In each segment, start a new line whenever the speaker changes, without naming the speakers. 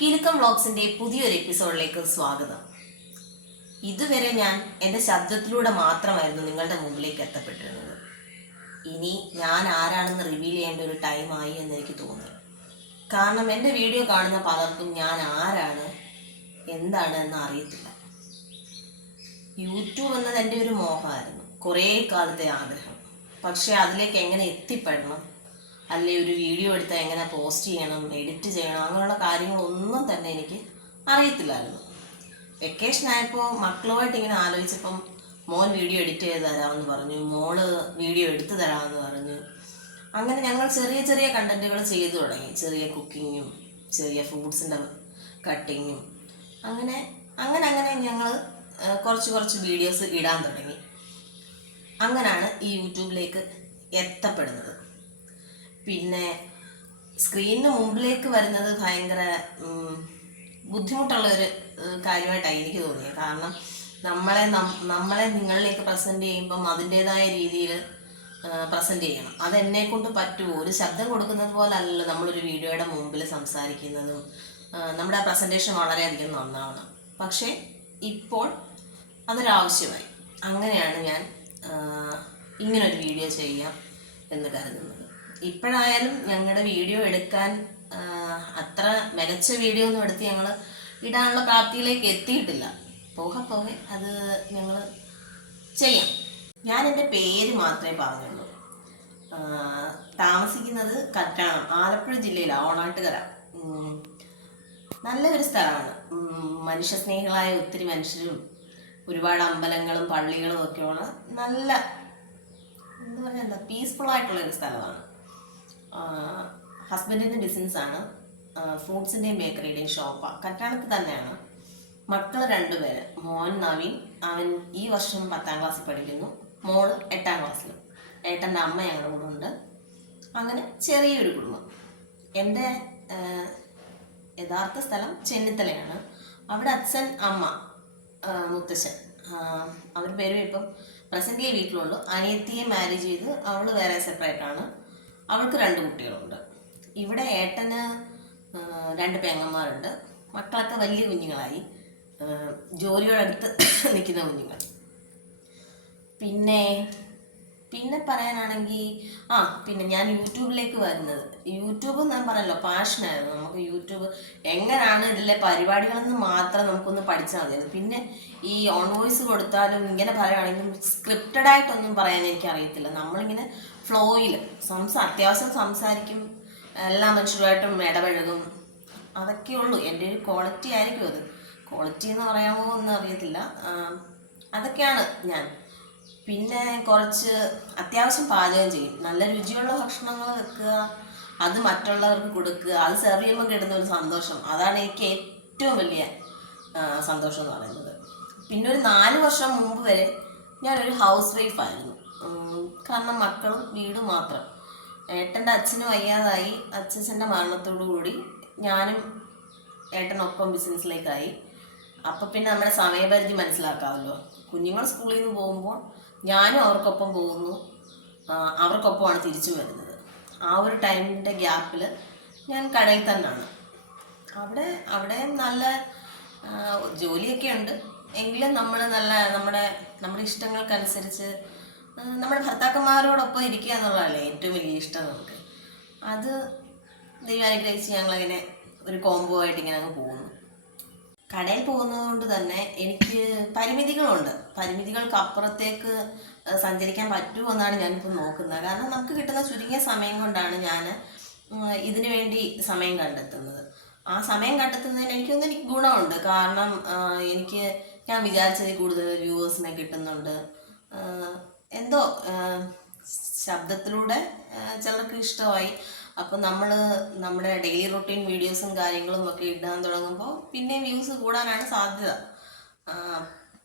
കിലുക്കം വ്ളോഗ്സിന്റെ പുതിയൊരു എപ്പിസോഡിലേക്ക് സ്വാഗതം. ഇതുവരെ ഞാൻ എന്റെ ശബ്ദത്തിലൂടെ മാത്രമായിരുന്നു നിങ്ങളുടെ മുമ്പിലേക്ക് എത്തപ്പെട്ടിരുന്നത്. ഇനി ഞാൻ ആരാണെന്ന് റിവീൽ ചെയ്യേണ്ട ഒരു ടൈമായി എന്ന് എനിക്ക് തോന്നി കാരണം എന്റെ വീഡിയോ കാണുന്ന പലർക്കും ഞാൻ ആരാണ് എന്താണ് എന്ന് അറിയത്തില്ല. യൂട്യൂബ് എന്നത് എന്റെ ഒരു മോഹമായിരുന്നു. കുറേ കാലത്തെ ആഗ്രഹം. പക്ഷേ അതിലേക്ക് എങ്ങനെ എത്തിപ്പെടണം അല്ലെ ഒരു വീഡിയോ എടുത്താൽ എങ്ങനെ പോസ്റ്റ് ചെയ്യണം എഡിറ്റ് ചെയ്യണം അങ്ങനെയുള്ള കാര്യങ്ങളൊന്നും തന്നെ എനിക്ക് അറിയത്തില്ലായിരുന്നു. വെക്കേഷൻ ആയപ്പോൾ മക്കളുമായിട്ട് ഇങ്ങനെ ആലോചിച്ചപ്പം മോൻ വീഡിയോ എഡിറ്റ് ചെയ്ത് തരാമെന്ന് പറഞ്ഞു മോൾ വീഡിയോ എടുത്തു തരാമെന്ന് പറഞ്ഞു. അങ്ങനെ ഞങ്ങൾ ചെറിയ ചെറിയ കണ്ടന്റുകൾ ചെയ്തു തുടങ്ങി. ചെറിയ കുക്കിങ്ങും ചെറിയ ഫ്രൂട്ട്സിന്റെ കട്ടിങ്ങും. അങ്ങനെ അങ്ങനെ അങ്ങനെ ഞങ്ങൾ കുറച്ച് കുറച്ച് വീഡിയോസ് ഇടാൻ തുടങ്ങി. അങ്ങനെയാണ് ഈ യൂട്യൂബിലേക്ക് എത്തപ്പെടുന്നത്. പിന്നെ സ്ക്രീനിന് മുമ്പിലേക്ക് വരുന്നത് ഭയങ്കര ബുദ്ധിമുട്ടുള്ള ഒരു കാര്യമായിട്ടാണ് എനിക്ക് തോന്നിയത് കാരണം നമ്മളെ നമ്മളെ നിങ്ങളിലേക്ക് പ്രസന്റ് ചെയ്യുമ്പം അതിന്റെതായ രീതിയിൽ പ്രസന്റ് ചെയ്യണം. അതെന്നെ കൊണ്ട് പറ്റുമോ ഒരു ശബ്ദം കൊടുക്കുന്നത് പോലെ അല്ലല്ലോ നമ്മളൊരു വീഡിയോയുടെ മുമ്പിൽ സംസാരിക്കുന്നതും നമ്മുടെ പ്രസന്റേഷൻ വളരെയധികം നന്നാവണം. പക്ഷേ ഇപ്പോൾ അതൊരാവശ്യമായി. അങ്ങനെയാണ് ഞാൻ ഇങ്ങനൊരു വീഡിയോ ചെയ്യാം എന്ന് കരുതുന്നത്. ഇപ്പോഴായാലും ഞങ്ങളുടെ വീഡിയോ എടുക്കാൻ അത്ര മികച്ച വീഡിയോ ഒന്നും എടുത്ത് ഞങ്ങൾ ഇടാനുള്ള പ്രാപ്തിയിലേക്ക് എത്തിയിട്ടില്ല. പോകെ പോകെ. അത് ഞങ്ങൾ ചെയ്യാം. ഞാൻ എന്റെ പേര് മാത്രമേ പറഞ്ഞുള്ളൂ. താമസിക്കുന്നത് കറ്റാണം ആലപ്പുഴ ജില്ലയിലാണ് ഓണാട്ടുകര. നല്ലൊരു സ്ഥലമാണ്. മനുഷ്യസ്നേഹികളായ ഒത്തിരി മനുഷ്യരും ഒരുപാട് അമ്പലങ്ങളും പള്ളികളും ഒക്കെയുള്ള നല്ല എന്താ പറയുക എന്താ പീസ്ഫുൾ ആയിട്ടുള്ള ഒരു സ്ഥലമാണ്. ഹസ്ബൻഡിന്റെ ബിസിനസ്സാണ് ഫ്രൂട്ട്സിന്റെയും ബേക്കറിയുടെയും ഷോപ്പാണ് കറ്റാളത്ത് തന്നെയാണ്. മക്കൾ രണ്ടുപേര്. മോൻ നവീൻ അവൻ ഈ വർഷം പത്താം ക്ലാസ്സിൽ പഠിക്കുന്നു. മോൾ എട്ടാം ക്ലാസ്സിൽ ഏട്ടന്റെ അമ്മ ഞങ്ങളുടെ കൂടെ ഉണ്ട്. അങ്ങനെ ചെറിയൊരു കുടുംബം. എന്റെ യഥാർത്ഥ സ്ഥലം ചെന്നിത്തലയാണ്. അവിടെ അച്ഛൻ അമ്മ മുത്തശ്ശൻ. അവർ പേരും ഇപ്പം പ്രസന്റ്ലി വീട്ടിലുള്ളൂ. അനിയത്തിയെ മാരേജ് ചെയ്ത് അവൾ വേറെ സെപ്പറേറ്റ് ആണ്. അവൾക്ക് രണ്ട് കുട്ടികളുണ്ട്. ഇവിടെ ഏട്ടന് രണ്ട് പെങ്ങന്മാരുണ്ട്. മക്കളൊക്കെ വലിയ കുഞ്ഞുങ്ങളായി. ജോലിയോടടുത്ത് നിൽക്കുന്ന കുഞ്ഞുങ്ങൾ. പിന്നെ പിന്നെ പറയാനാണെങ്കിൽ ആ പിന്നെ ഞാൻ യൂട്യൂബിലേക്ക് വരുന്നത്. യൂട്യൂബ് ഞാൻ പറഞ്ഞല്ലോ പാഷനായിരുന്നു. നമുക്ക് യൂട്യൂബ് എങ്ങനെയാണ് ഇതിലെ പരിപാടികളെന്ന് മാത്രം നമുക്കൊന്ന് പഠിച്ചാൽ മതിയായിരുന്നു. പിന്നെ ഈ ഓൺ വോയിസ് കൊടുത്താലും ഇങ്ങനെ പറയുകയാണെങ്കിലും സ്ക്രിപ്റ്റഡ് ആയിട്ടൊന്നും പറയാൻ എനിക്ക് അറിയത്തില്ല നമ്മളിങ്ങനെ ഫ്ലോയിൽ സംസാ അത്യാവശ്യം സംസാരിക്കും. എല്ലാ മനുഷ്യരുമായിട്ടും ഇടപഴകും. അതൊക്കെയുള്ളൂ. എന്റെ ഒരു ക്വാളിറ്റി ആയിരിക്കും അത്. ക്വാളിറ്റി എന്ന് പറയാമോ ഒന്നും അറിയത്തില്ല. അതൊക്കെയാണ് ഞാൻ. പിന്നെ കുറച്ച് അത്യാവശ്യം പാചകം ചെയ്യും. നല്ല രുചിയുള്ള ഭക്ഷണങ്ങൾ വെക്കുക അത് മറ്റുള്ളവർക്ക് കൊടുക്കുക അത് സെർവ് ചെയ്യുമ്പോൾ കിട്ടുന്ന ഒരു സന്തോഷം. അതാണ് എനിക്ക് ഏറ്റവും വലിയ സന്തോഷം എന്ന് പറയുന്നത്. പിന്നെ ഒരു നാല് വർഷം മുമ്പ് വരെ ഞാനൊരു ഹൗസ് വൈഫായിരുന്നു കാരണം മക്കളും വീടും മാത്രം. ഏട്ടന്റെ അച്ഛന് വയ്യാതായി. അച്ഛന്റെ മരണത്തോടു കൂടി ഞാനും ഏട്ടനൊപ്പം ബിസിനസ്സിലേക്കായി. അപ്പം പിന്നെ നമ്മുടെ സമയപരിധി മനസ്സിലാക്കാമല്ലോ. കുഞ്ഞുങ്ങൾ സ്കൂളിൽ നിന്ന് പോകുമ്പോൾ ഞാനും അവർക്കൊപ്പം പോകുന്നു. അവർക്കൊപ്പമാണ് തിരിച്ചു വരുന്നത്. ആ ഒരു ടൈമിന്റെ ഗ്യാപ്പിൽ ഞാൻ കടയിൽ തന്നെയാണ്. അവിടെ അവിടെ നല്ല ജോലിയൊക്കെ ഉണ്ട്. എങ്കിലും നമ്മൾ നല്ല നമ്മുടെ നമ്മുടെ ഇഷ്ടങ്ങൾക്കനുസരിച്ച് നമ്മുടെ ഭർത്താക്കന്മാരോടൊപ്പം ഇരിക്കുക എന്നുള്ളതല്ലേ ഏറ്റവും വലിയ ഇഷ്ടം നമുക്ക്. അത് ദൈവാനുഗ്രഹിച്ച് ഞങ്ങളങ്ങനെ ഒരു കോംബോ ആയിട്ട് ഇങ്ങനെ അങ്ങ് പോകുന്നു. കടയിൽ പോകുന്നതുകൊണ്ട് തന്നെ എനിക്ക് പരിമിതികളുണ്ട്. പരിമിതികൾക്ക് അപ്പുറത്തേക്ക് സഞ്ചരിക്കാൻ പറ്റുമോ എന്നാണ് ഞാനിപ്പോൾ നോക്കുന്നത്. കാരണം നമുക്ക് കിട്ടുന്ന ചുരുങ്ങിയ സമയം കൊണ്ടാണ് ഞാൻ ഇതിനു വേണ്ടി സമയം കണ്ടെത്തുന്നത്. ആ സമയം കണ്ടെത്തുന്നതിന് എനിക്കൊന്നും എനിക്ക് ഗുണമുണ്ട്. കാരണം എനിക്ക് ഞാൻ വിചാരിച്ചതിൽ കൂടുതൽ വ്യൂവേഴ്സിനെ കിട്ടുന്നുണ്ട്. എന്തോ ശബ്ദത്തിലൂടെ ചിലർക്ക് ഇഷ്ടമായി. അപ്പോൾ നമ്മൾ നമ്മുടെ ഡെയിലി റൊട്ടീൻ വീഡിയോസും കാര്യങ്ങളും ഒക്കെ ഇടാൻ തുടങ്ങുമ്പോൾ പിന്നെ വ്യൂസ് കൂടാനാണ് സാധ്യത.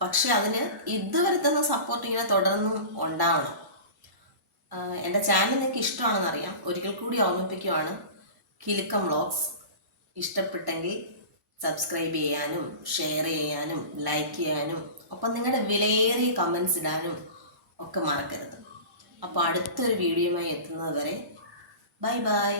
പക്ഷെ അതിന് ഇതുവരെ തന്ന സപ്പോർട്ട് ഇങ്ങനെ തുടർന്നും ഉണ്ടാവണം. എന്റെ ചാനൽ നിങ്ങൾക്ക് ഇഷ്ടമാണെന്ന് അറിയാം ഒരിക്കൽ കൂടി ഓർമ്മിപ്പിക്കുവാണ് കിലുക്കം വ്ളോഗ്സ് ഇഷ്ടപ്പെട്ടെങ്കിൽ സബ്സ്ക്രൈബ് ചെയ്യാനും ഷെയർ ചെയ്യാനും ലൈക്ക് ചെയ്യാനും ഒപ്പം നിങ്ങളുടെ വിലയേറിയ കമൻസ് ഇടാനും ഒക്കെ മറക്കരുത്. അപ്പോൾ അടുത്തൊരു വീഡിയോയുമായി എത്തുന്നത് വരെ ബൈ ബൈ.